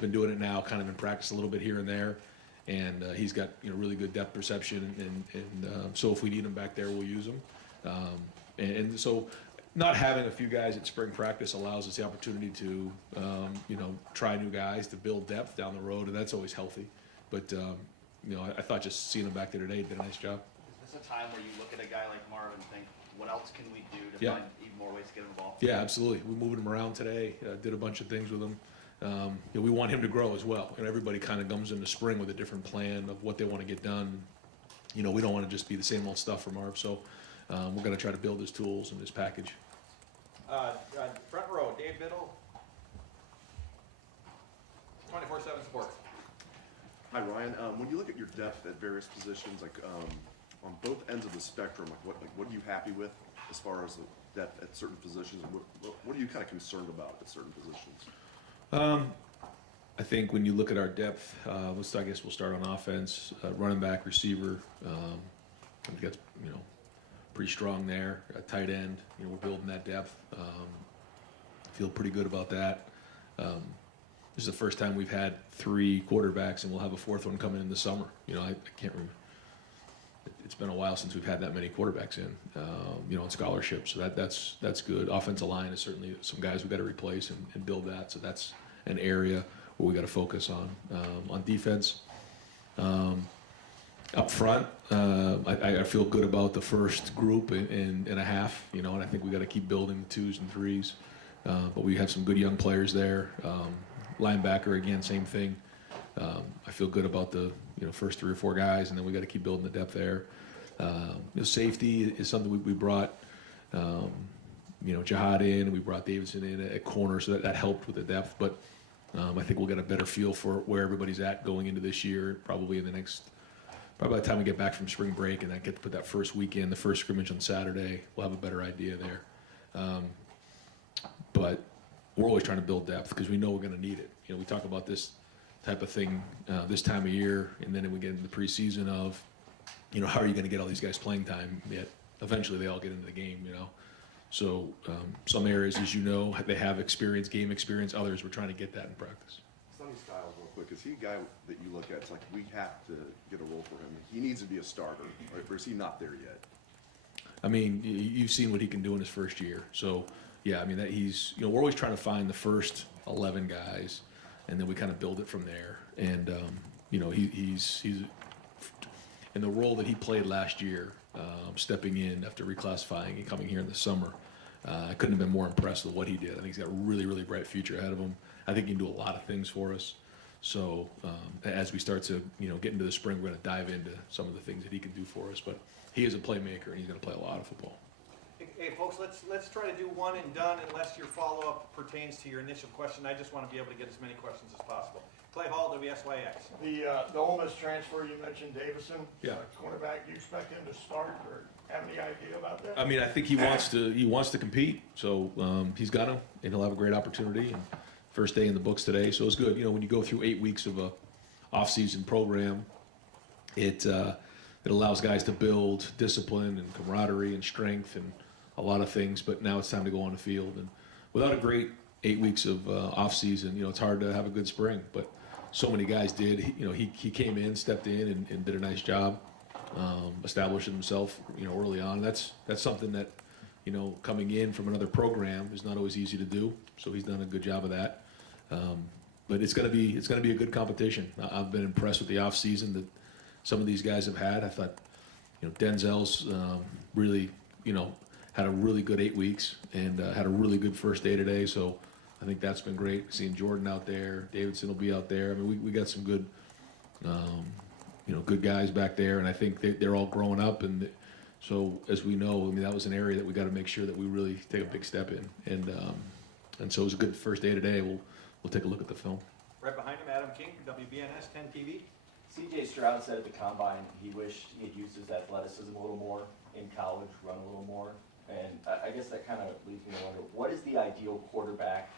been doing it now, kind of in practice a little bit here and there, and he's got really good depth perception, and so if we need him back there, we'll use him. And so not having a few guys at spring practice allows us the opportunity to try new guys, to build depth down the road, and that's always healthy. But I thought just seeing him back there today did a nice job. Is this a time where you look at a guy like Marv and think, what else can we do to find even more ways to get him involved? Yeah, absolutely. We moved him around today, did a bunch of things with him. We want him to grow as well. And everybody kind of comes into spring with a different plan of what they want to get done. We don't want to just be the same old stuff for Marv. So we're going to try to build his tools and his package. Front row, Dave Biddle, 24/7 Sports. Hi, Ryan. When you look at your depth at various positions, on both ends of the spectrum, what are you happy with as far as the depth at certain positions, and what are you kind of concerned about at certain positions? I think when you look at our depth, I guess we'll start on offense, running back, receiver. I think that's pretty strong there. Tight end, we're building that depth. Feel pretty good about that. This is the first time we've had 3 quarterbacks, and we'll have a 4th one coming in the summer. I can't remember. It's been a while since we've had that many quarterbacks in, on scholarship. So that's good. Offensive line is certainly some guys we've got to replace and build that. So that's an area where we got to focus on. On defense, up front, I feel good about the first group and a half, and I think we got to keep building the 2s and 3s. But we have some good young players there. Linebacker, again, same thing. I feel good about the first 3 or 4 guys, and then we got to keep building the depth there. Safety is something we brought Jihad in, and we brought Davidson in at corner, so that helped with the depth. But I think we'll get a better feel for where everybody's at going into this year, probably by the time we get back from spring break and I get to put that first weekend, the first scrimmage on Saturday, we'll have a better idea there. But we're always trying to build depth because we know we're going to need it. We talk about this type of thing this time of year, and then we get into the preseason of, how are you going to get all these guys playing time? Yet eventually they all get into the game, So some areas, as they have experience, game experience. Others, we're trying to get that in practice. Sonny Styles, real quick, is he a guy that you look at, it's like we have to get a role for him? He needs to be a starter, right? Or is he not there yet? I mean, you've seen what he can do in his first year. So, yeah, I mean, that he's, we're always trying to find the first 11 guys, and then we kind of build it from there. And, he's in the role that he played last year, stepping in after reclassifying and coming here in the summer. I couldn't have been more impressed with what he did. I think he's got a really, really bright future ahead of him. I think he can do a lot of things for us. So as we start to, get into the spring, we're going to dive into some of the things that he can do for us. But he is a playmaker, and he's going to play a lot of football. Hey folks, let's try to do one and done unless your follow-up pertains to your initial question. I just want to be able to get as many questions as possible. Clay Hall, WSYX. The Ole Miss transfer, you mentioned Davison. Yeah. Cornerback, do you expect him to start or have any idea about that? I mean, I think he wants to compete. So he's got him, and he'll have a great opportunity. And first day in the books today, so it's good. When you go through 8 weeks of a off-season program, it allows guys to build discipline and camaraderie and strength and a lot of things. But now it's time to go on the field. And without a great 8 weeks of off-season, it's hard to have a good spring. But so many guys did. He came in, stepped in, and did a nice job, establishing himself, early on. That's something that, coming in from another program is not always easy to do. So he's done a good job of that. But it's gonna be a good competition. I've been impressed with the off season that some of these guys have had. I thought, Denzel's really, had a really good 8 weeks and had a really good first day today. So I think that's been great. Seeing Jordan out there, Davidson will be out there. I mean, we got some good, good guys back there, and I think they're all growing up. And so, as we know, I mean, that was an area that we got to make sure that we really take a big step in. And so it was a good first day today. We'll take a look at the film. Right behind him, Adam King, WBNS 10 TV. C.J. Stroud said at the combine he wished he had used his athleticism a little more in college, run a little more. And I guess that kind of leads me to wonder, what is the ideal quarterback,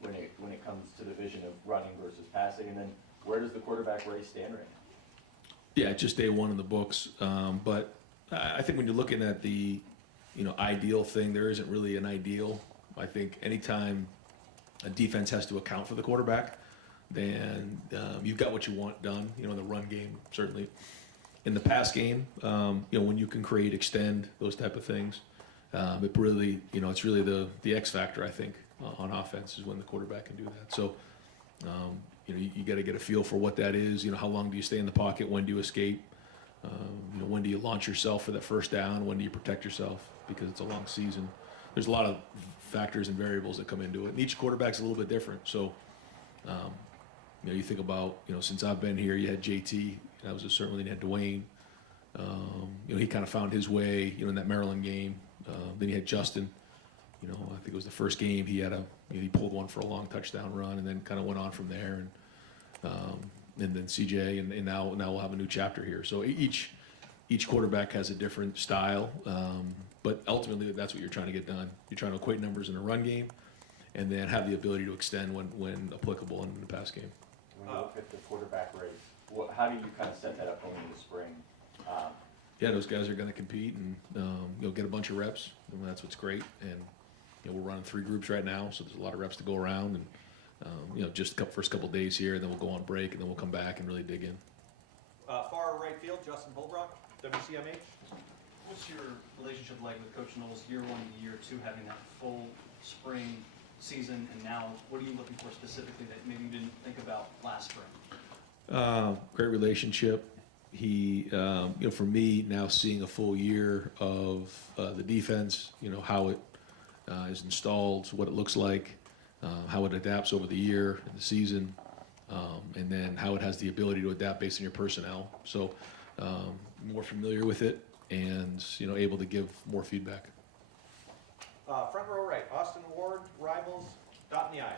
when it comes to the vision of running versus passing, and then where does the quarterback race stand right now? Yeah, just day one in the books. But I think when you're looking at the, ideal thing, there isn't really an ideal. I think anytime a defense has to account for the quarterback, then you've got what you want done. You know, in the run game, certainly. In the pass game, you know, when you can create, extend, those type of things, it really, you know, it's really the X factor, I think, on offense is when the quarterback can do that. So, you know, you got to get a feel for what that is. You know, how long do you stay in the pocket? When do you escape? You know, when do you launch yourself for that first down? When do you protect yourself? Because it's a long season. There's a lot of factors and variables that come into it. And each quarterback's a little bit different. So, you know, you think about, you know, since I've been here, you had JT. That was a certainly you had Dwayne. You know, he kind of found his way, you know, in that Maryland game. Then you had Justin. You know, I think it was the first game he had he pulled one for a long touchdown run, and then kind of went on from there. And then CJ, and now we'll have a new chapter here. So each quarterback has a different style, but ultimately that's what you're trying to get done. You're trying to equate numbers in a run game, and then have the ability to extend when applicable in the pass game. When you look at the quarterback race, how do you kind of set that up going into the spring? Yeah, those guys are going to compete and you know, get a bunch of reps, and that's what's great. And you know, we're running 3 groups right now, so there's a lot of reps to go around. And you know, just first couple days here, and then we'll go on break, and then we'll come back and really dig in. Far right field, Justin Holbrook, WCMH. What's your relationship like with Coach Knowles year 1 and year 2, having that full spring season, and now what are you looking for specifically that maybe you didn't think about last spring? Great relationship. He, you know, for me now seeing a full year of the defense, you know, how it is installed, what it looks like, how it adapts over the year and the season, and then how it has the ability to adapt based on your personnel. So more familiar with it, and you know, able to give more feedback. Front row right, Austin Ward, Rivals, dot in the I's.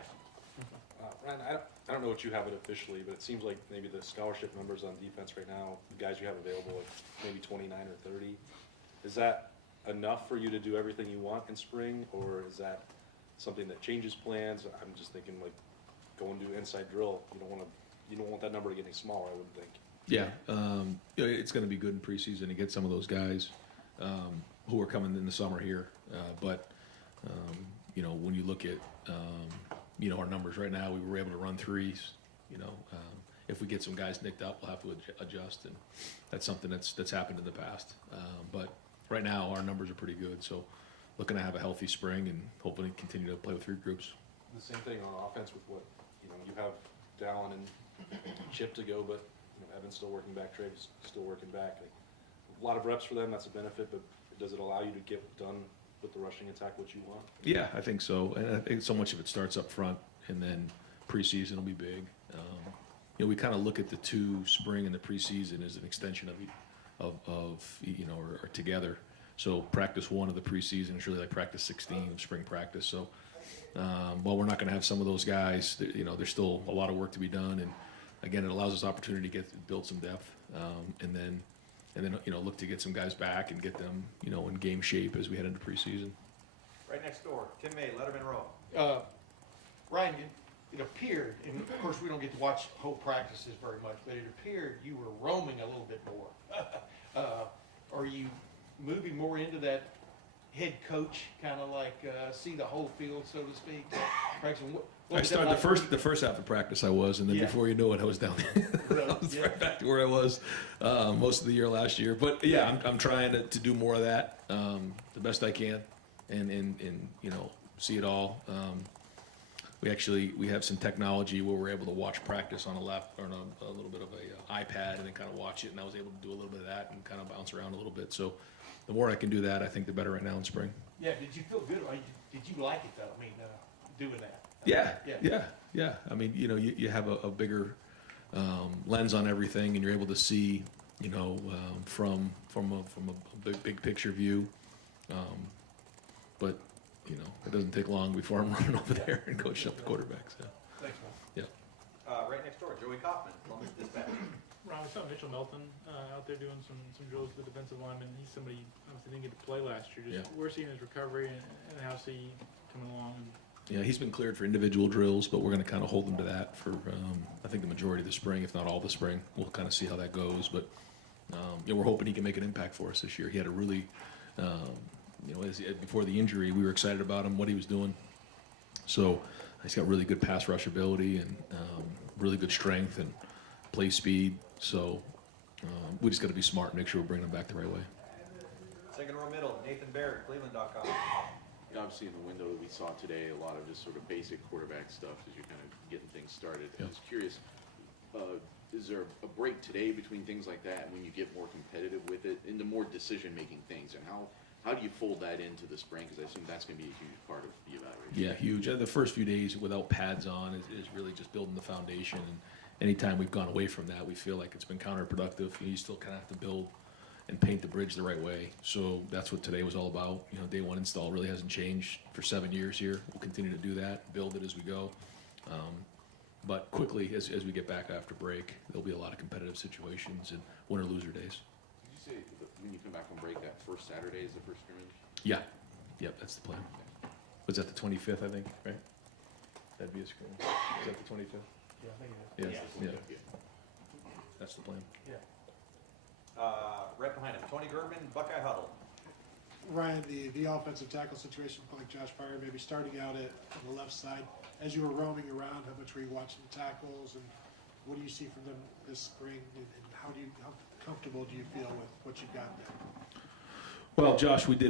Ryan, I don't know what you have it officially, but it seems like maybe the scholarship numbers on defense right now, the guys you have available, like maybe 29 or 30. Is that enough for you to do everything you want in spring, or is that something that changes plans? I'm just thinking like going to inside drill. You don't want that number to get any smaller, I wouldn't think. Yeah, you know, it's going to be good in preseason to get some of those guys who are coming in the summer here. But you know, when you look at you know, our numbers right now, we were able to run 3s. You know, if we get some guys nicked up, we'll have to adjust, and that's something that's happened in the past. But right now, our numbers are pretty good. So, looking to have a healthy spring and hopefully continue to play with 3 groups. The same thing on offense with what you have Dallin and Chip to go, but Evan's still working back, Trey's still working back. Like, a lot of reps for them, that's a benefit, but does it allow you to get done with the rushing attack what you want? Yeah, I think so. And I think so much of it starts up front, and then preseason will be big. You know, we kind of look at the 2 spring and the preseason as an extension of you know, or together. So practice 1 of the preseason is really like practice 16 of spring practice. So while we're not going to have some of those guys, you know, there's still a lot of work to be done. And again, it allows us opportunity to build some depth, and then you know, look to get some guys back and get them, you know, in game shape as we head into preseason. Right next door, Tim May, Letterman Row. Ryan, it appeared, and of course we don't get to watch whole practices very much, but it appeared you were roaming a little bit more. Are you moving more into that head coach, kind of like see the whole field, so to speak? I started the first half of practice I was, and then before you know it, I was down there. I was right back to where I was most of the year last year. But yeah, I'm trying to do more of that the best I can, and you know, see it all. We have some technology where we're able to watch practice on a little bit of a iPad, and then kind of watch it. And I was able to do a little bit of that and kind of bounce around a little bit. So the more I can do that, I think the better right now in spring. Yeah, did you feel good? Did you like it though? I mean, doing that. Yeah. I mean, you know, you have a bigger lens on everything, and you're able to see, you know, from a big picture view. But you know, it doesn't take long before I'm running over there and coaching up the quarterbacks. So. Thanks, man. Yeah. Right next door, Joey Kaufman, Columbus Dispatch. Ron, we saw Mitchell Melton out there doing some drills with the defensive lineman. He's somebody obviously didn't get to play last year. Just where's he in his recovery, and how's he coming along? Yeah, he's been cleared for individual drills, but we're going to kind of hold him to that for I think the majority of the spring, if not all the spring. We'll kind of see how that goes, but you know, we're hoping he can make an impact for us this year. He had a really you know, before the injury, we were excited about him, what he was doing. So he's got really good pass rush ability and really good strength and play speed. So we just got to be smart and make sure we're bringing him back the right way. Second row middle, Nathan Barrett, Cleveland.com. Obviously, in the window that we saw today, a lot of just sort of basic quarterback stuff as you're kind of getting things started. Yeah. I was curious, is there a break today between things like that and when you get more competitive with it into more decision-making things? And how do you fold that into the spring? Because I assume that's going to be a huge part of the evaluation. Yeah, huge. The first few days without pads on is really just building the foundation. And anytime we've gone away from that, we feel like it's been counterproductive. You still kind of have to build and paint the bridge the right way. So that's what today was all about. You know, day one install really hasn't changed for 7 years here. We'll continue to do that, build it as we go. But quickly, as we get back after break, there'll be a lot of competitive situations and winner loser days. Did you say when you come back from break, that first Saturday is the first scrimmage? Yeah, yep, that's the plan. Was that the 25th, I think, right? That'd be a scrimmage. Is that the 25th? Yeah, I think it is. Yeah, yeah, that's the plan. Right behind him, Tony German, Buckeye Huddle. Ryan, the offensive tackle situation, like Josh Pryor, maybe starting out on the left side, as you were roaming around, how much were you watching the tackles, and what do you see from them this spring, and how comfortable do you feel with what you've got there? Well,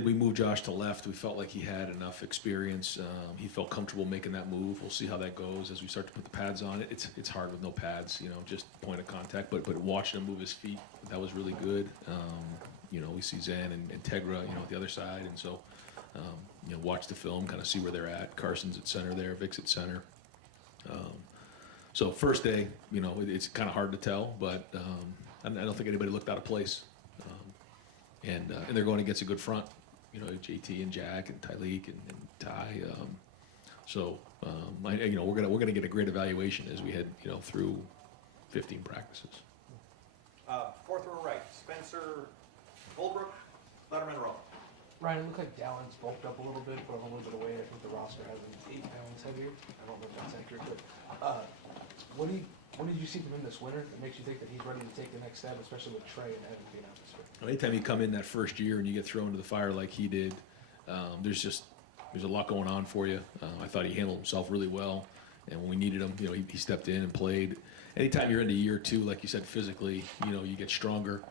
we moved Josh to left. We felt like he had enough experience. He felt comfortable making that move. We'll see how that goes as we start to put the pads on it. It's hard with no pads, you know, just point of contact. But watching him move his feet, that was really good. You know, we see Zan and Tegra, you know, at the other side, and so you know, watch the film, kind of see where they're at. Carson's at center there, Vic's at center. So first day, you know, it's kind of hard to tell, but I don't think anybody looked out of place. And they're going against a good front, you know, JT and Jack and Tyleek and Ty. You know, we're gonna get a great evaluation as we head, you know, through 15 practices. Fourth row right, Spencer Holbrook, Letterman Row. Ryan, it looked like Dallin's bulked up a little bit, but a little bit away. I think the roster has him 8 pounds heavier. I don't know if that's accurate, but what did you see from him this winter that makes you think that he's ready to take the next step, especially with Trey and Evan being out this year? Anytime you come in that first year and you get thrown into the fire like he did, there's a lot going on for you. I thought he handled himself really well, and when we needed him, you know, he stepped in and played. Anytime you're into year two, like you said, physically, you know, you get stronger.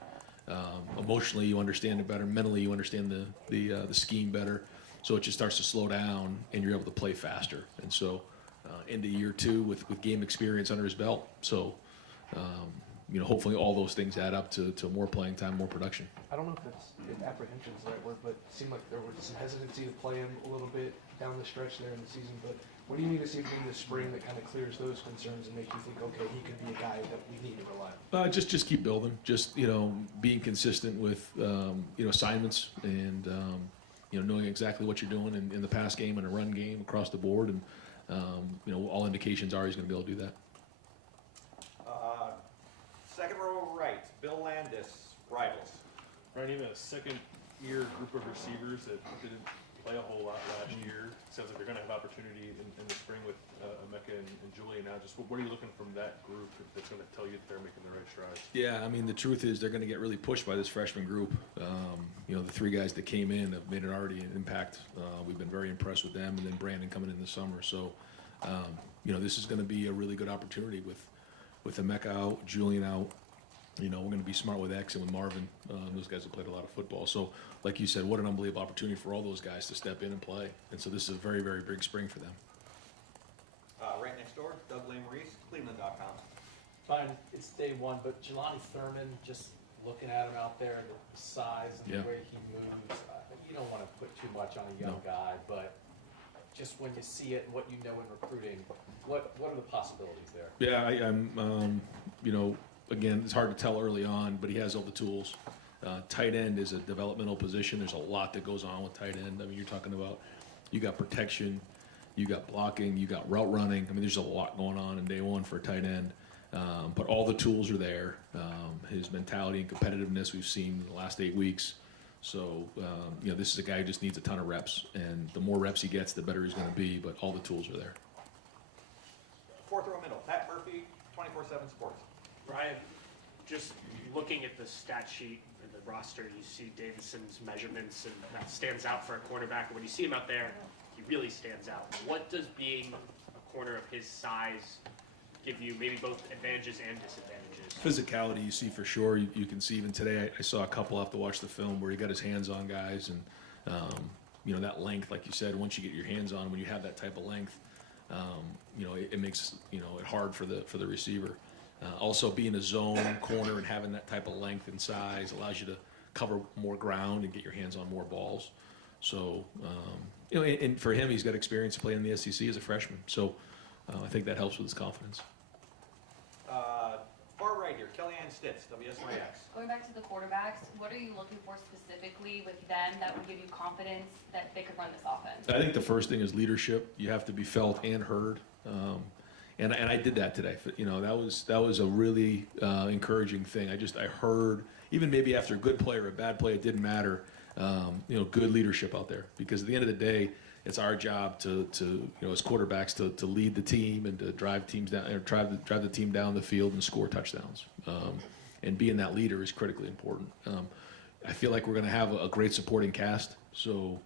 Emotionally, you understand it better. Mentally, you understand the scheme better. So it just starts to slow down, and you're able to play faster. And so, into year two with game experience under his belt. So, you know, hopefully all those things add up to more playing time, more production. I don't know if apprehension is the right word, but it seemed like there was some hesitancy to play him a little bit down the stretch there in the season. But what do you need to see from him this spring that kind of clears those concerns and makes you think, okay, he could be a guy that we need to rely on? Just keep building. Just, you know, being consistent with you know, assignments and you know, knowing exactly what you're doing in the pass game and a run game across the board, and you know, all indications are he's going to be able to do that. Second row right, Bill Landis, Rivals. Right, even a second-year group of receivers that didn't play a whole lot last year. Sounds like they're going to have opportunity in the spring with Emeka and Julian now. Just what are you looking from that group that's going to tell you that they're making the right strides? Yeah, I mean, the truth is they're going to get really pushed by this freshman group. You know, the three guys that came in have made an impact. We've been very impressed with them, and then Brandon coming in the summer. So, you know, this is going to be a really good opportunity with Emeka out, Julian out. You know, we're going to be smart with X and with Marvin. Those guys have played a lot of football. So, like you said, what an unbelievable opportunity for all those guys to step in and play. And so this is a very, very big spring for them. Right next door, Doug Maurice, Cleveland.com. Fine, it's day one, but Jelani Thurman, just looking at him out there, the size and Yeah. the way he moves, you don't want to put too much on a young guy, but just when you see it and what you know in recruiting, what are the possibilities there? Yeah, I'm you know, again, it's hard to tell early on, but he has all the tools. Tight end is a developmental position. There's a lot that goes on with tight end. I mean, you're talking about, you got protection, you got blocking, you got route running. I mean, there's a lot going on in day one for a tight end. But all the tools are there. His mentality and competitiveness we've seen in the last 8 weeks. So, you know, this is a guy who just needs a ton of reps. And the more reps he gets, the better he's going to be. But all the tools are there. Fourth row middle, Pat Murphy, 24/7 Sports. Ryan, just looking at the stat sheet and the roster, you see Davison's measurements, and that stands out for a cornerback. When you see him out there, he really stands out. What does being a corner of his size give you maybe both advantages and disadvantages? Physicality you see for sure. You can see even today, I saw a couple have to watch the film where he got his hands on guys, and that length, like you said, once you get your hands on, when you have that type of length, it makes it hard for the receiver. Also, being a zone corner and having that type of length and size allows you to cover more ground and get your hands on more balls. So, and for him, he's got experience playing in the SEC as a freshman. So, I think that helps with his confidence. Far right here, Kellyanne Stitz, WSYX. Going back to the quarterbacks, what are you looking for specifically with them that would give you confidence that they could run this offense? I think the first thing is leadership. You have to be felt and heard. And I did that today. That was a really encouraging thing. I heard, even maybe after a good play or a bad play, it didn't matter. Good leadership out there, because at the end of the day, it's our job to as quarterbacks to lead the team and to drive teams down, or drive the team down the field and score touchdowns. And being that leader is critically important. I feel like we're going to have a great supporting cast. So,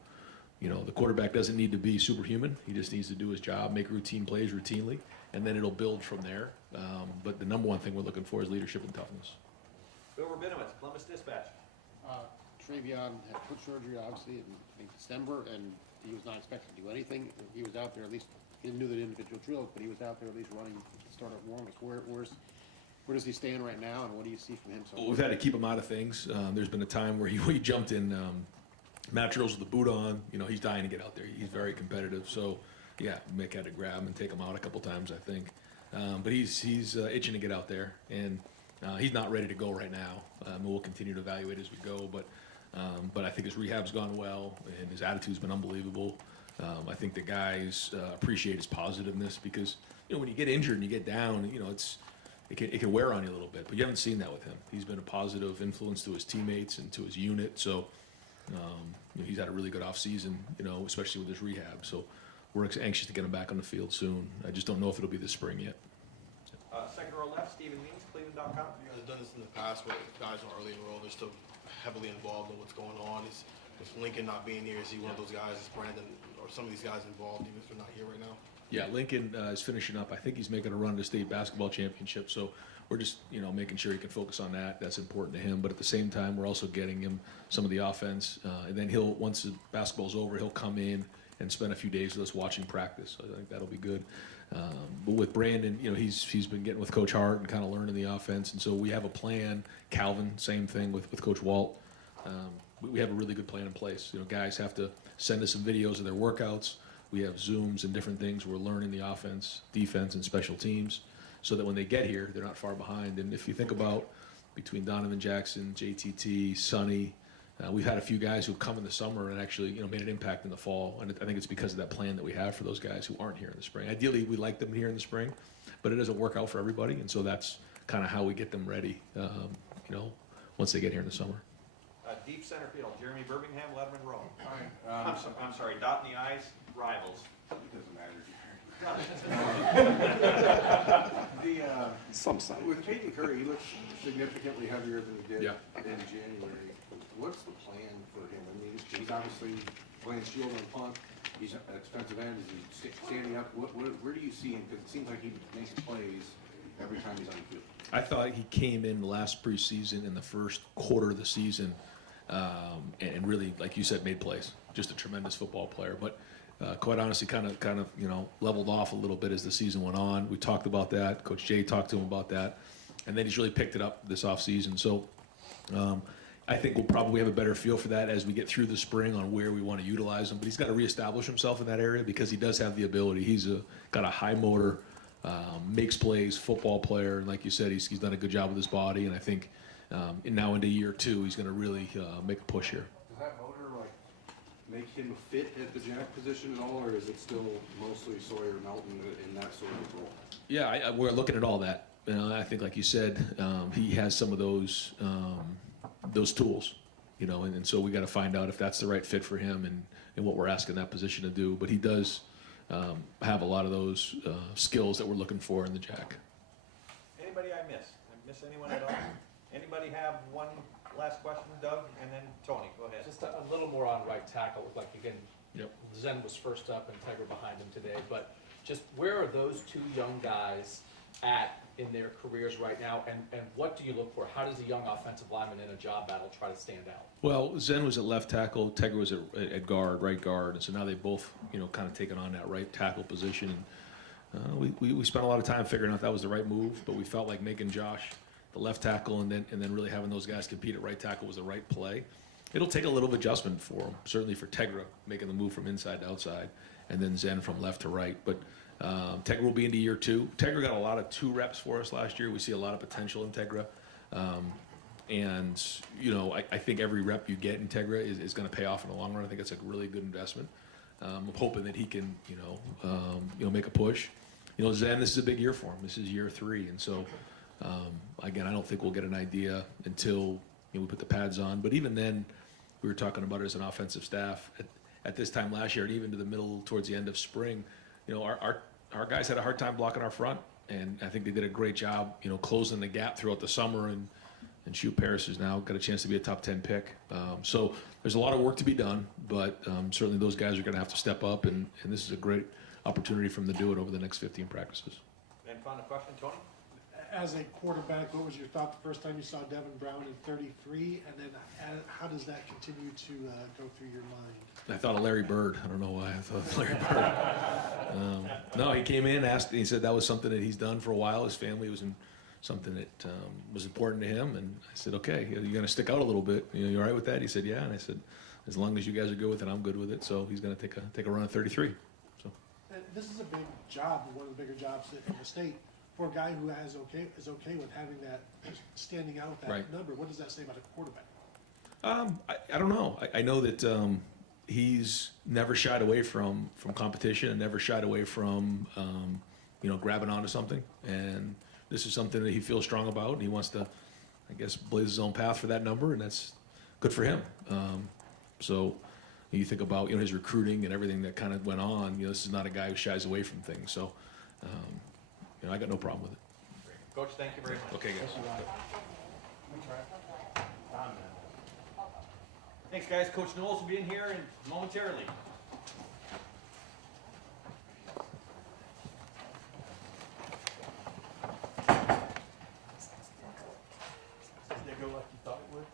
the quarterback doesn't need to be superhuman. He just needs to do his job, make routine plays routinely, and then it'll build from there. But the number one thing we're looking for is leadership and toughness. Bill Rabinowitz, Columbus Dispatch. Travion had foot surgery, obviously, in December, and he was not expected to do anything. He was out there, at least, he knew the individual drills, but he was out there at least running to start at warm-ups. Where does he stand right now, and what do you see from him so far? We've had to keep him out of things. There's been a time where he jumped in mat drills with the boot on. He's dying to get out there. He's very competitive. So, yeah, Mick had to grab him and take him out a couple times, I think. But he's itching to get out there, and he's not ready to go right now. We'll continue to evaluate as we go, but I think his rehab's gone well, and his attitude's been unbelievable. I think the guys appreciate his positiveness, because when you get injured and you get down, it can wear on you a little bit. But you haven't seen that with him. He's been a positive influence to his teammates and to his unit. So he's had a really good off season, especially with his rehab. So we're anxious to get him back on the field soon. I just don't know if it'll be this spring yet. Second row left, Stephen Means, Cleveland.com. You guys have done this in the past, but guys are early enrolled. They're still heavily involved in what's going on. Is Lincoln not being here, is he one of those guys? Is Brandon or some of these guys involved, even if they're not here right now? Yeah, Lincoln is finishing up. I think he's making a run to state basketball championship. So we're just, making sure he can focus on that. That's important to him. But at the same time, we're also getting him some of the offense. And then once the basketball's over, he'll come in and spend a few days with us watching practice. So I think that'll be good. But with Brandon, he's been getting with Coach Hart and kind of learning the offense. And so we have a plan. Calvin, same thing with Coach Walt. We have a really good plan in place. Guys have to send us some videos of their workouts. We have Zooms and different things. We're learning the offense, defense, and special teams, so that when they get here, they're not far behind. And if you think about between Donovan Jackson, JTT, Sonny, we've had a few guys who've come in the summer and actually made an impact in the fall. And I think it's because of that plan that we have for those guys who aren't here in the spring. Ideally, we like them here in the spring, but it doesn't work out for everybody. And so that's kind of how we get them ready, once they get here in the summer. Deep center field, Jeremy Birmingham, Letterman Row. I'm sorry, dot in the i's, rivals. It doesn't matter. With Peyton Curry, he looks significantly heavier than he did in January. What's the plan for him? I mean, he's obviously playing shield and punt. He's at defensive end. Is he standing up? Where do you see him? Because it seems like he makes plays every time he's on the field. I thought he came in last preseason in the first quarter of the season and really, like you said, made plays. Just a tremendous football player. But quite honestly, kind of leveled off a little bit as the season went on. We talked about that. Coach Jay talked to him about that. And then he's really picked it up this offseason. So I think we'll probably have a better feel for that as we get through the spring on where we want to utilize him. But he's got to reestablish himself in that area, because he does have the ability. He's got a high motor, makes plays, football player. And like you said, he's done a good job with his body. And I think now into year 2, he's going to really make a push here. Does that motor make him fit at the jack position at all, or is it still mostly Sawyer Melton in that sort of role? Yeah, we're looking at all that. I think, like you said, he has some of those tools, and so we got to find out if that's the right fit for him and what we're asking that position to do. But he does have a lot of those skills that we're looking for in the jack. Anybody I miss? Anyone at all? Anybody have one last question, Doug, and then Tony? Go ahead. Just a little more on right tackle. Looked like again, Yep. Zen was first up and Tiger behind him today. But Just where are those two young guys at in their careers right now, and what do you look for? How does a young offensive lineman in a job battle try to stand out? Well, Zen was at left tackle, Tegra was at guard, right guard, and so now they both, kind of taken on that right tackle position. We spent a lot of time figuring out that was the right move, but we felt like making Josh the left tackle and then really having those guys compete at right tackle was the right play. It'll take a little adjustment for him, certainly for Tegra, making the move from inside to outside, and then Zen from left to right. But Tegra will be into year 2. Tegra got a lot of 2 reps for us last year. We see a lot of potential in Tegra. I think every rep you get in Tegra is going to pay off in the long run. I think it's a really good investment. I'm hoping that he can, make a push. Zen, this is a big year for him. This is year 3. And so, again, I don't think we'll get an idea until we put the pads on. But even then, we were talking about it as an offensive staff at this time last year and even to the middle towards the end of spring. Our guys had a hard time blocking our front, and I think they did a great job, closing the gap throughout the summer. And Shoot Paris has now got a chance to be a top 10 pick. So there's a lot of work to be done, but certainly those guys are going to have to step up, and this is a great opportunity for them to do it over the next 15 practices. And final question, Tony? As a quarterback, what was your thought the first time you saw Devin Brown in 33, and then how does that continue to go through your mind? I thought of Larry Bird. I don't know why I thought of Larry Bird. No, he came in, asked, and he said that was something that he's done for a while. His family was in something that was important to him, and I said, okay, you're going to stick out a little bit. You all right with that? He said, yeah, and I said, as long as you guys are good with it, I'm good with it. So he's going to take a run at 33. So This is a big job, one of the bigger jobs in the state. For a guy who is okay with having that, standing out with that Right. number, what does that say about a quarterback? I don't know. I know that he's never shied away from competition and never shied away from grabbing onto something. And this is something that he feels strong about, and he wants to, I guess, blaze his own path for that number, and that's good for him. So you think about his recruiting and everything that kind of went on. This is not a guy who shies away from things. So I got no problem with it. Coach, thank you very much. Okay, guys. Thanks, guys. Coach Knowles will be in here momentarily. Did it go like you thought it would?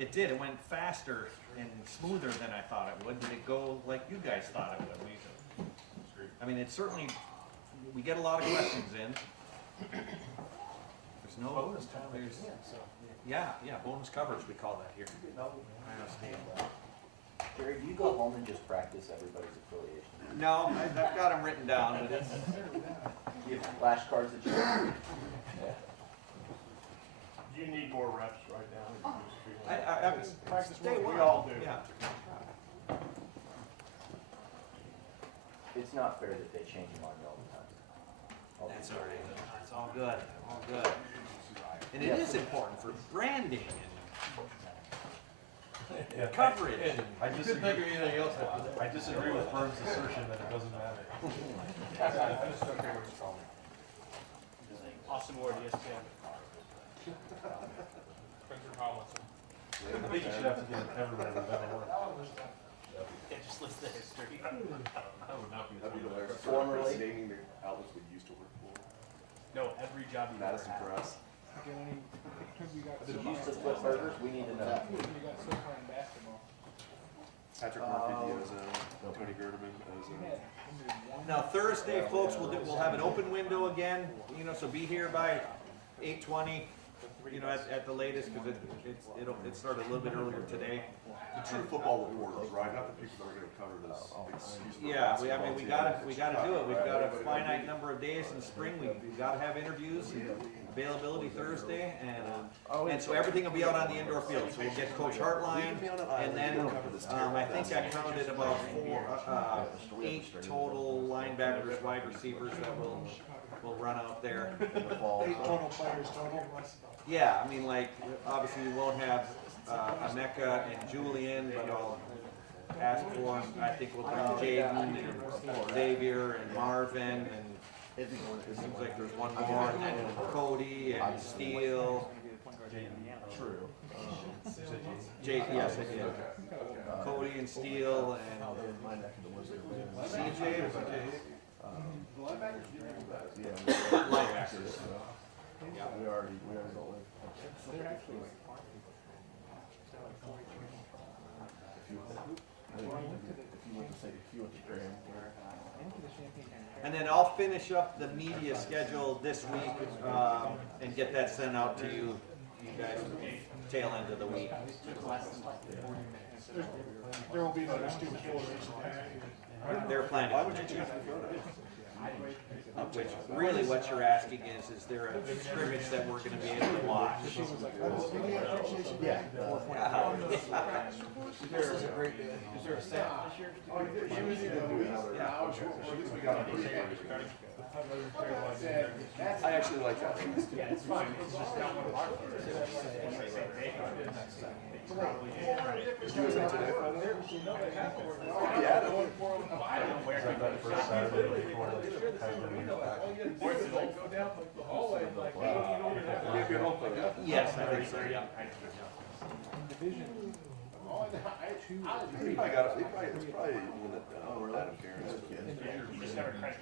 It did. It went faster and smoother than I thought it would. Did it go like you guys thought it would? It's certainly, we get a lot of questions in. There's no bonus coverage. Yeah, bonus coverage, we call that here. I understand. Jerry, do you go home and just practice everybody's affiliation? No, I've got them written down, but it's, You have flashcards that you? Do you need more reps right now? I Practice stay what we well. all do. Yeah. It's not fair that they change your mind all the time. That's all right. It's all good, all good. And it is important for branding and coverage. I disagree. Think of anything else. I disagree with Berg's assertion that it doesn't matter. I just don't care what you call me. Austin Ward, ESPN. Spencer Collinson. I think you should have to get everybody with that word. Yeah, just list the history. That would not be. That'd be hilarious. Formerly. Naming the outlets we used to work for. No, every job you've ever Madison had. Press. Did you used to flip burgers? We need to know. Patrick Murphy, Tony Gerdeman, Now Thursday, folks, we'll have an open window again, so be here by 8:20, at the latest, because it started a little bit earlier today. the true football reporters, right? Not the people that are gonna cover this. Excuse me. Yeah, we gotta do it. We've got a finite number of days in the spring. We've gotta have interviews, availability Thursday, and so everything will be out on the indoor field. So we'll get Coach Hartline, and then, I think I counted about 8 total linebackers, wide receivers that will run out there in the fall. 8 total players total. Yeah, obviously we won't have Emeka and Julian, but I'll ask for, I think we'll bring Jaden and Xavier and Marvin, and it seems like there's one more, and then Cody and Steele. True. Yes, I did. Cody and Steele and CJ. Linebackers. Yeah. We already go with. They're actually like And then I'll finish up the media schedule this week, and get that sent out to you, you guys, tail end of the week. There will be another student affiliation. They're planning. Why would you choose the photo? Which, really what you're asking is there a scrimmage that we're gonna be able to watch? Yeah. Is there a set this year? I actually like that. Yeah, it's fine, it's just down the line. Yes, I think so, yeah. He probably got it. It's probably one that Adam Karen's kid. You just never credit.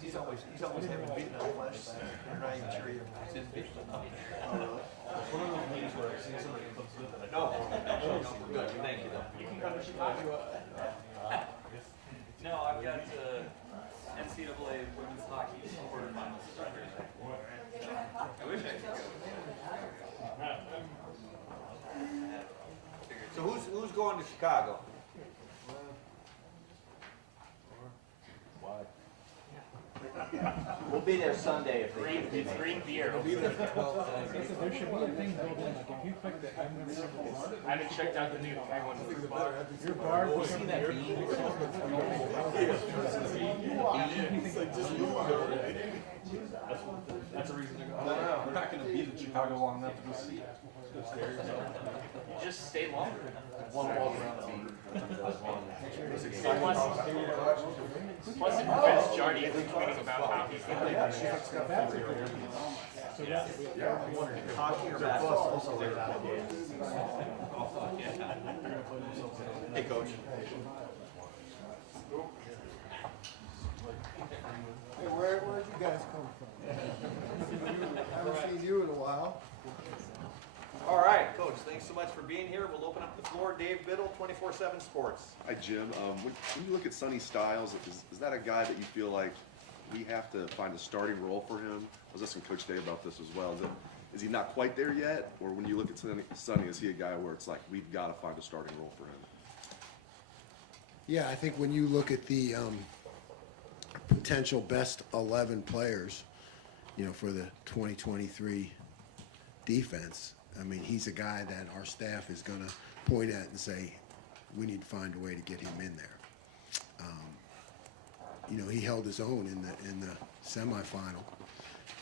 He's always having Vietnam flash. I'm not even sure he's in Vietnam. One of those meetings where I see somebody comes with it. No, good, thank you though. You can come to Chicago. No, I've got NCAA women's hockey quarterfinals Thursday. I wish I could go. So who's going to Chicago? We'll be there Sunday if they. It's green beer. There should be a thing built in, like if you click the I haven't checked out the new Penguin bar. your bar will See that beam? That's a reason to go. We're not gonna be in Chicago long enough to go see it. Just stay longer. One walk around the beam. Plus it prevents Jardy from tweeting about how he's Hockey or basketball? Hey, coach. Hey, where'd you guys come from? Haven't seen you in a while. All right, coach, thanks so much for being here. We'll open up the floor. Dave Biddle, 24/7 Sports. Hi, Jim. When you look at Sonny Styles, is that a guy that you feel like we have to find a starting role for him? I was asking Coach Day about this as well. Is he not quite there yet? Or when you look at Sonny, is he a guy where it's like we've got to find a starting role for him? Yeah, I think when you look at the potential best 11 players, for the 2023 defense, I mean, he's a guy that our staff is going to point at and say, we need to find a way to get him in there. He held his own in the semifinal,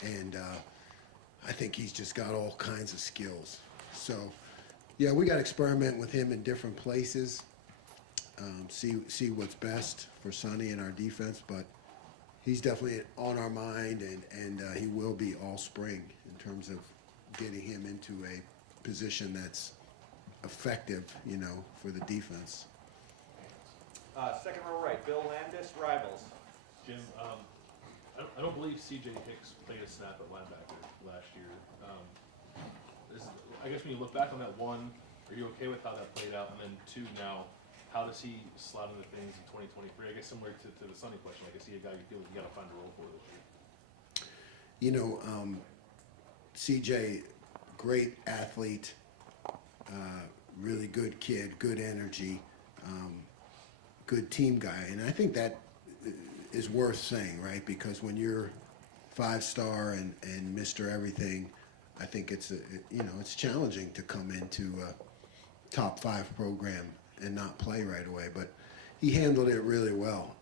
and I think he's just got all kinds of skills. So, yeah, we got to experiment with him in different places, see what's best for Sonny and our defense, but he's definitely on our mind, and he will be all spring in terms of getting him into a position that's effective, for the defense. Second row right, Bill Landis, Rivals. Jim, I don't believe C.J. Hicks played a snap at linebacker last year. I guess when you look back on that, one, are you okay with how that played out? And then two, now, how does he slot into things in 2023? I guess similar to the Sonny question, like, is he a guy you feel you got to find a role for this year? C.J., great athlete, really good kid, good energy, good team guy. And I think that is worth saying, right? Because when you're 5-star and Mr. Everything, I think it's challenging to come into a top 5 program and not play right away. But he handled it really well.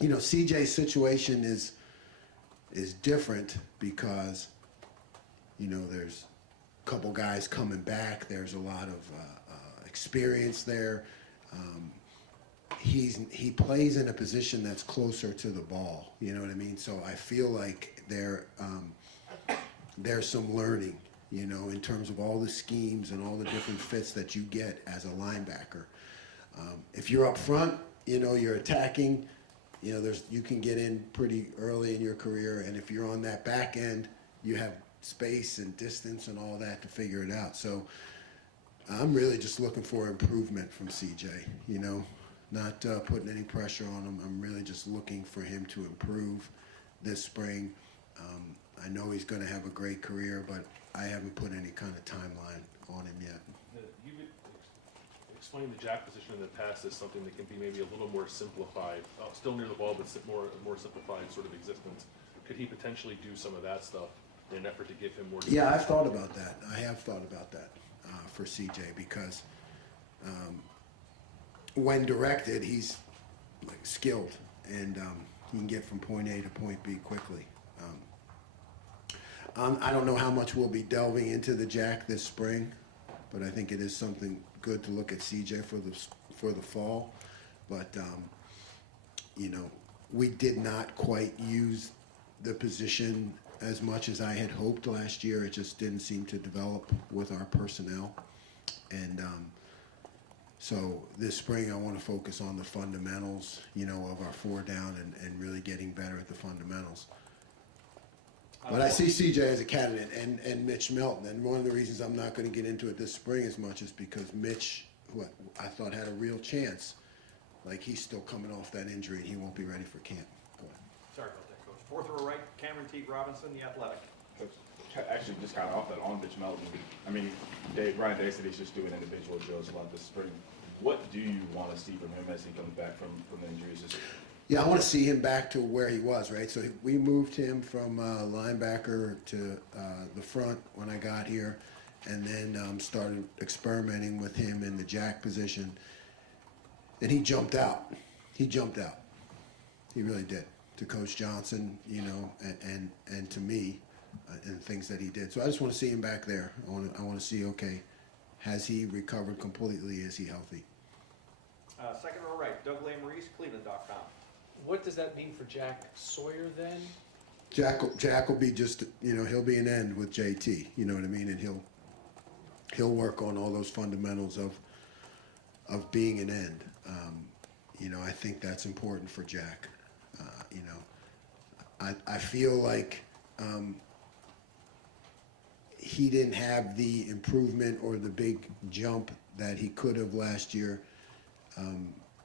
CJ's situation is different because You know, there's a couple guys coming back. There's a lot of experience there. He plays in a position that's closer to the ball. You know what I mean? So I feel like there's some learning, you know, in terms of all the schemes and all the different fits that you get as a linebacker. If you're up front, you know, you're attacking, you know, you can get in pretty early in your career, and if you're on that back end, you have space and distance and all that to figure it out. So I'm really just looking for improvement from CJ, you know, not putting any pressure on him. I'm really just looking for him to improve this spring. I know he's going to have a great career, but I haven't put any kind of timeline on him yet. You've explained the jack position in the past as something that can be maybe a little more simplified, still near the ball, but more simplified sort of existence. Could he potentially do some of that stuff in an effort to give him more? Yeah, I've thought about that. I have thought about that for CJ because when directed, he's like skilled and he can get from point A to point B quickly. I don't know how much we'll be delving into the jack this spring, but I think it is something good to look at CJ for the fall. But you know, we did not quite use the position as much as I had hoped last year. It just didn't seem to develop with our personnel, and so this spring I want to focus on the fundamentals, you know, of our 4 down and really getting better at the fundamentals. But I see CJ as a candidate and Mitch Melton, and one of the reasons I'm not going to get into it this spring as much is because Mitch, who I thought had a real chance, like he's still coming off that injury and he won't be ready for camp. Go ahead. Sorry about that, Coach. Fourth row right, Cameron T. Robinson, the athletic. Coach, actually, just kind of off that on Mitch Melton. I mean, Ryan Day said he's just doing individual drills a lot this spring. What do you want to see from him as he comes back from the injuries? Yeah, I want to see him back to where he was, right? So we moved him from linebacker to the front when I got here, and then started experimenting with him in the jack position. And he jumped out. He jumped out. He really did. To Coach Johnson, you know, and to me, and things that he did. So I just want to see him back there. I want to see, okay, has he recovered completely? Is he healthy? Second row right, Doug Maurice, Cleveland.com. What does that mean for Jack Sawyer then? Jack will be just, you know, he'll be an end with JT, you know what I mean, and he'll work on all those fundamentals of being an end. You know, I think that's important for Jack. You know, I feel like he didn't have the improvement or the big jump that he could have last year.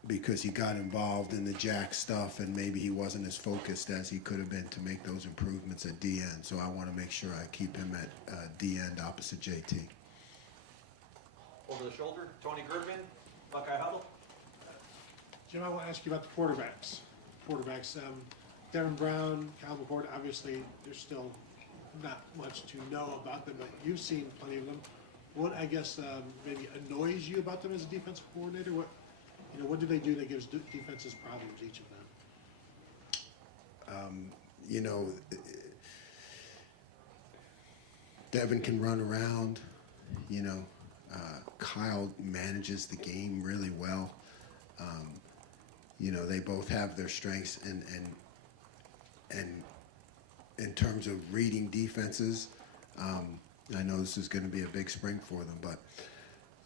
Because he got involved in the jack stuff and maybe he wasn't as focused as he could have been to make those improvements at D end. So I want to make sure I keep him at D end opposite JT. Over the shoulder, Tony Girdman, Buckeye Huddle. Jim, I want to ask you about the quarterbacks. Devin Brown, Kyle McCord, obviously there's still not much to know about them, but you've seen plenty of them. What, I guess, maybe annoys you about them as a defensive coordinator? What do they do that gives defenses problems, each of them? You know, Devin can run around. You know, Kyle manages the game really well. You know, they both have their strengths, and in terms of reading defenses, I know this is going to be a big spring for them, but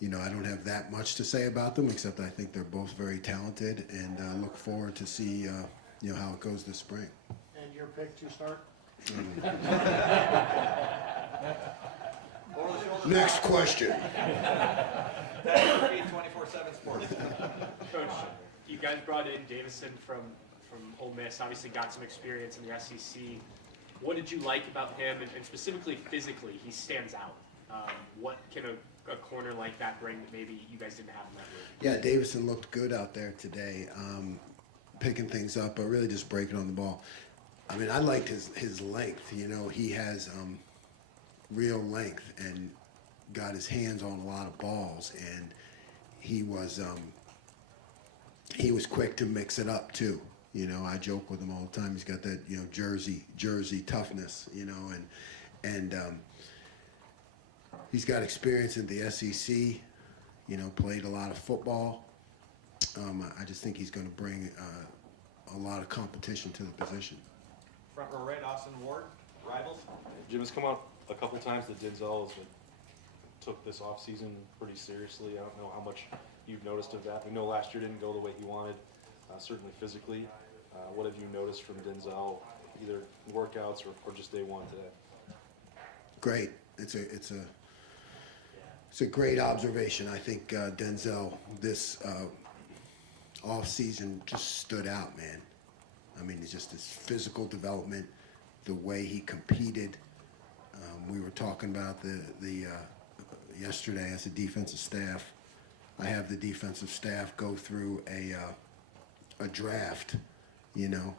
you know, I don't have that much to say about them, except I think they're both very talented, and I look forward to see, you know, how it goes this spring. And your pick to start? Next question. 24/7 Sports. Coach, you guys brought in Davison from Ole Miss, obviously got some experience in the SEC. What did you like about him, and specifically physically? He stands out. What can a corner like that bring that maybe you guys didn't have in that room? Yeah, Davison looked good out there today, picking things up, but really just breaking on the ball. I mean, I liked his length. You know, he has real length and got his hands on a lot of balls, and he was quick to mix it up too. You know, I joke with him all the time. He's got that, you know, Jersey toughness. You know, and He's got experience in the SEC, you know, played a lot of football. I just think he's going to bring a lot of competition to the position. Front row right, Austin Ward, rivals. Jim, has come up a couple times that Denzel has took this offseason pretty seriously. I don't know how much you've noticed of that. We know last year didn't go the way he wanted, certainly physically. What have you noticed from Denzel, either workouts or just day one today? Great. It's a great observation. I think Denzel this off season just stood out, man. I mean, it's just his physical development, the way he competed. We were talking about the yesterday as a defensive staff. I have the defensive staff go through a draft. You know,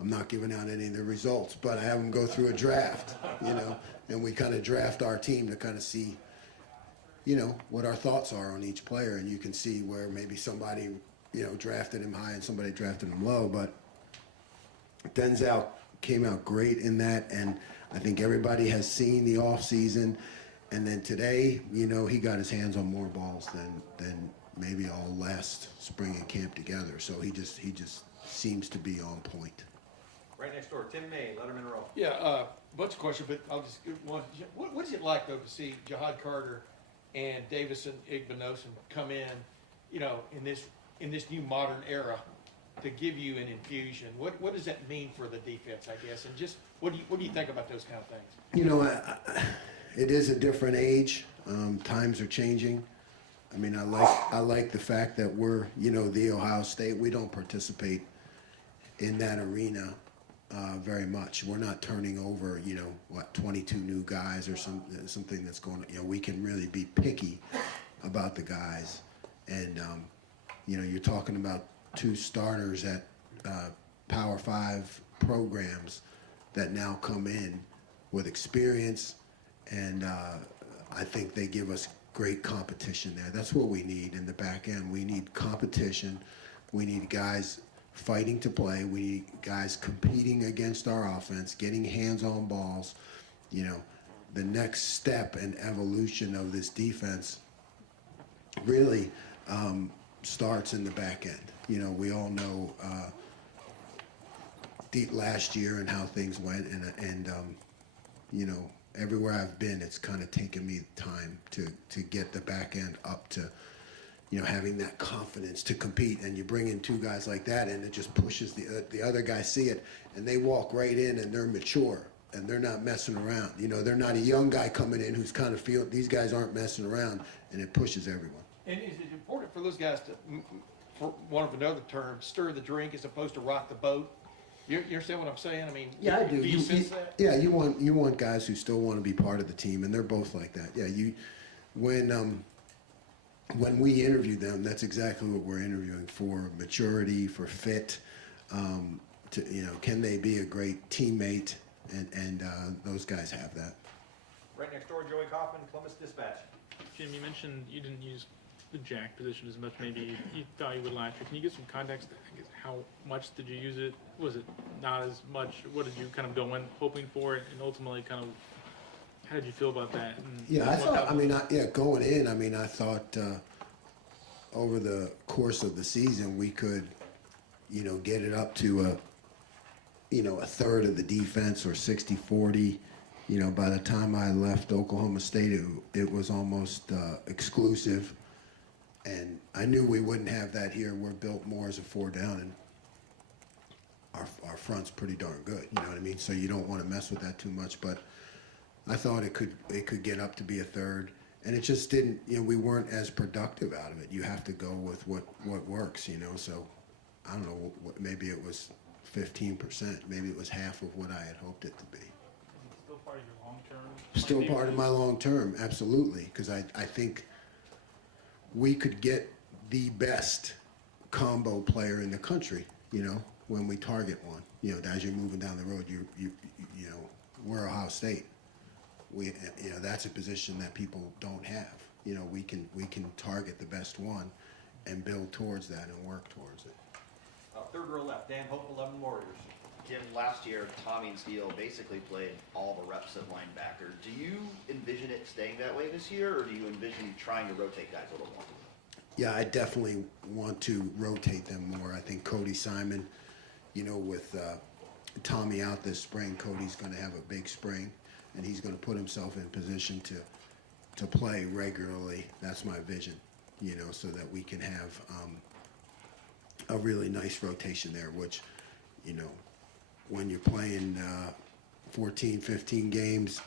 I'm not giving out any of the results, but I have them go through a draft. You know, and we kind of draft our team to kind of see, you know, what our thoughts are on each player, and you can see where maybe somebody, you know, drafted him high and somebody drafted him low, but Denzel came out great in that, and I think everybody has seen the off season, and then today, you know, he got his hands on more balls than maybe all last spring and camp together. So he just seems to be on point. Right next door, Tim May, Letterman Row. Yeah, bunch of questions, but I'll just give one. What is it like though to see Jihad Carter and Davison Igbinosun come in, you know, in this new modern era, to give you an infusion? What does that mean for the defense, I guess, and just what do you think about those kind of things? You know, it is a different age. Times are changing. I mean, I like the fact that we're, you know, the Ohio State. We don't participate in that arena very much. We're not turning over, you know, 22 new guys or something that's going. You know, we can really be picky about the guys, and you know, you're talking about 2 starters at Power 5 programs that now come in with experience, and I think they give us great competition there. That's what we need in the back end. We need competition. We need guys fighting to play. We need guys competing against our offense, getting hands-on balls. You know, the next step and evolution of this defense really starts in the back end. You know, we all know last year and how things went, and you know, everywhere I've been, it's kind of taken me time to get the back end up to, you know, having that confidence to compete. And you bring in 2 guys like that, and it just pushes the other guys see it, and they walk right in, and they're mature, and they're not messing around. You know, they're not a young guy coming in who's kind of feel these guys aren't messing around, and it pushes everyone. And is it important for those guys to, for want of another term, stir the drink as opposed to rock the boat? You understand what I'm saying? I mean, Yeah, I do. Do you sense that? Yeah, you want guys who still want to be part of the team, and they're both like that. Yeah, when we interview them, that's exactly what we're interviewing for: maturity, for fit. You know, can they be a great teammate? And those guys have that. Right next door, Joey Kaufman, Columbus Dispatch. Jim, you mentioned you didn't use the jack position as much maybe you thought you would last year. Can you give some context? I guess, how much did you use it? Was it not as much? What did you kind of go in hoping for, and ultimately kind of how did you feel about that? And Yeah, I thought. Going in, I mean, I thought over the course of the season we could, you know, get it up to a third of the defense or 60-40. You know, by the time I left Oklahoma State, it was almost exclusive. And I knew we wouldn't have that here. We're built more as a 4 down, and our front's pretty darn good. You know what I mean? So you don't want to mess with that too much. But I thought it could get up to be a third, and it just didn't. You know, we weren't as productive out of it. You have to go with what works. You know, so I don't know. Maybe it was 15%. Maybe it was half of what I had hoped it to be. Still part of your long term? Still part of my long term, absolutely, because I think we could get the best combo player in the country, you know, when we target one. You know, as you're moving down the road, you know, we're Ohio State. You know, that's a position that people don't have. You know, we can target the best one and build towards that and work towards it. Third row left, Dan Hope, 11 Warriors. Jim, last year, Tommy and Steele basically played all the reps at linebacker. Do you envision it staying that way this year, or do you envision trying to rotate guys a little more? Yeah, I definitely want to rotate them more. I think Cody Simon, with Tommy out this spring, Cody's going to have a big spring, and he's going to put himself in position to play regularly. That's my vision, so that we can have a really nice rotation there, which, when you're playing 14, 15 games,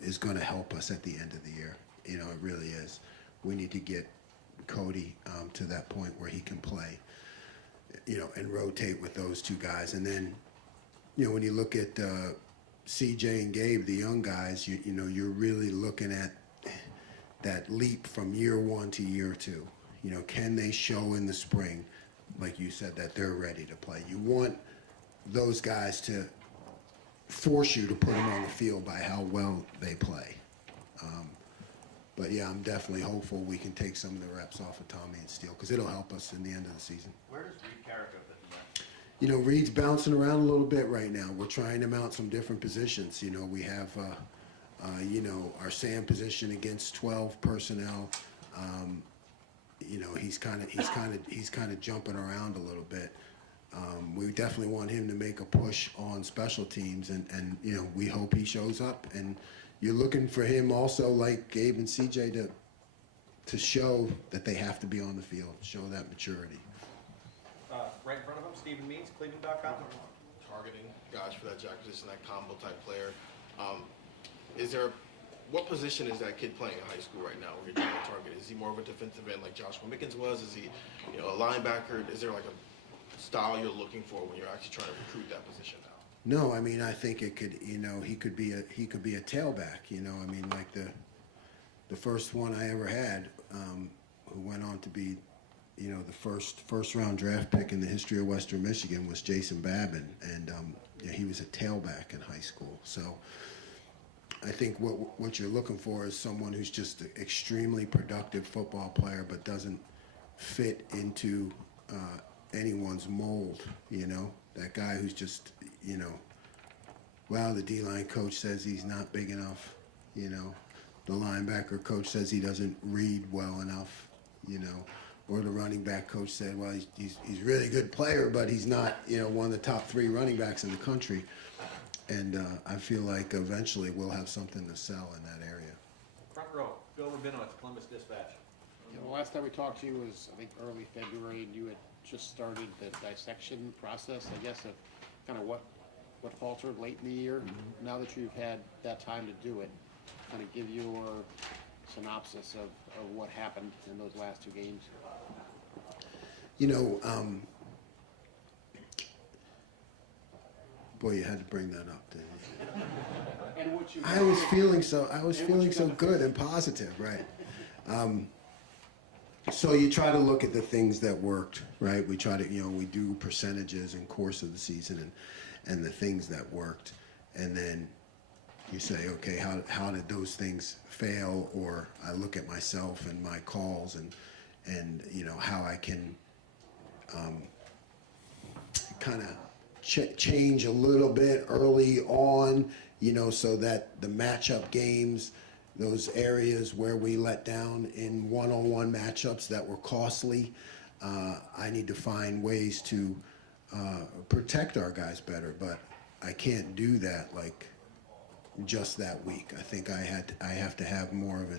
is going to help us at the end of the year. It really is. We need to get Cody to that point where he can play, and rotate with those two guys. And then, when you look at CJ and Gabe, the young guys, you're really looking at that leap from year one to year two. Can they show in the spring, like you said, that they're ready to play? You want those guys to force you to put them on the field by how well they play. But yeah, I'm definitely hopeful we can take some of the reps off of Tommy and Steele, because it'll help us in the end of the season. Where does Reed Carrico fit in that? Reed's bouncing around a little bit right now. We're trying him out some different positions. We have, our Sam position against 12 personnel. He's kind of jumping around a little bit. We definitely want him to make a push on special teams, and we hope he shows up. And you're looking for him also, like Gabe and CJ, to show that they have to be on the field, show that maturity. Right in front of him, Stephen Means, Cleveland.com. Targeting guys for that jack position, that combo type player. What position is that kid playing in high school right now when you're trying to target? Is he more of a defensive end like Joshua Mickens was? Is he, a linebacker? Is there like a style you're looking for when you're actually trying to recruit that position now? No, I think it could, he could be a tailback. Like the first one I ever had, who went on to be, the first round draft pick in the history of Western Michigan was Jason Babin, and he was a tailback in high school. So I think what you're looking for is someone who's just an extremely productive football player, but doesn't fit into anyone's mold. That guy who's just, the D-line coach says he's not big enough. The linebacker coach says he doesn't read well enough. Or the running back coach said, well, he's a really good player, but he's not, one of the top 3 running backs in the country. And I feel like eventually we'll have something to sell in that area. Front row, Bill Rabinowitz, Columbus Dispatch. The last time we talked to you was, I think, early February, and you had just started the dissection process, I guess, of kind of what faltered late in the year. Mm-hmm. Now that you've had that time to do it, kind of give your synopsis of what happened in those last 2 games. Boy, you had to bring that up, didn't you? And what you I was feeling so good and positive, right? So you try to look at the things that worked, right? We try to, we do percentages in course of the season and the things that worked, and then you say, okay, how did those things fail? Or I look at myself and my calls and how I can kind of change a little bit early on, so that the matchup games, those areas where we let down in one-on-one matchups that were costly, I need to find ways to protect our guys better. But I can't do that like just that week. I think I have to have more of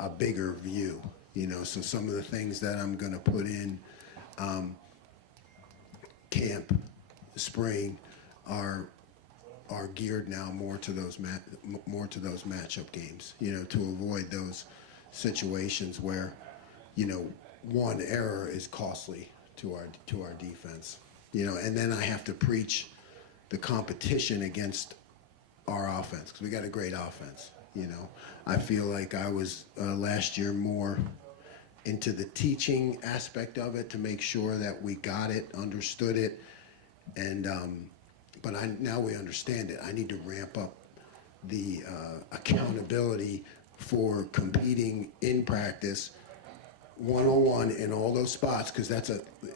a bigger view, So some of the things that I'm going to put in camp, spring, are geared now more to those matchup games, to avoid those situations where, one error is costly to our defense, and then I have to preach the competition against our offense, because we got a great offense. I feel like I was last year more into the teaching aspect of it to make sure that we got it, understood it, and but now we understand it. I need to ramp up the accountability for competing in practice, one-on-one in all those spots, because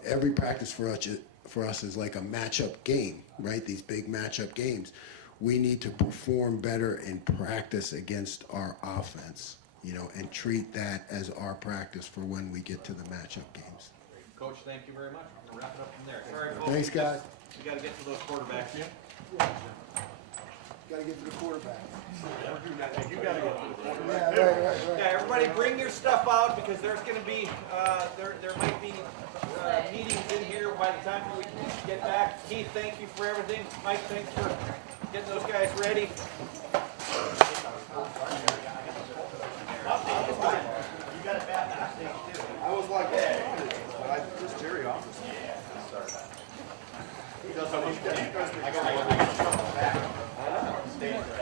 every practice for for us is like a matchup game, right? These big matchup games. We need to perform better in practice against our offense, you know, and treat that as our practice for when we get to the matchup games. Coach, thank you very much. I'm gonna wrap it up from there. Sorry, folks. Thanks, guys. We gotta get to those quarterbacks. Got to get to the quarterback. You gotta get to the quarterback. Yeah, right. Yeah, everybody bring your stuff out because there's gonna be, there might be, meetings in here by the time we get back. Keith, thank you for everything. Mike, thanks for getting those guys ready.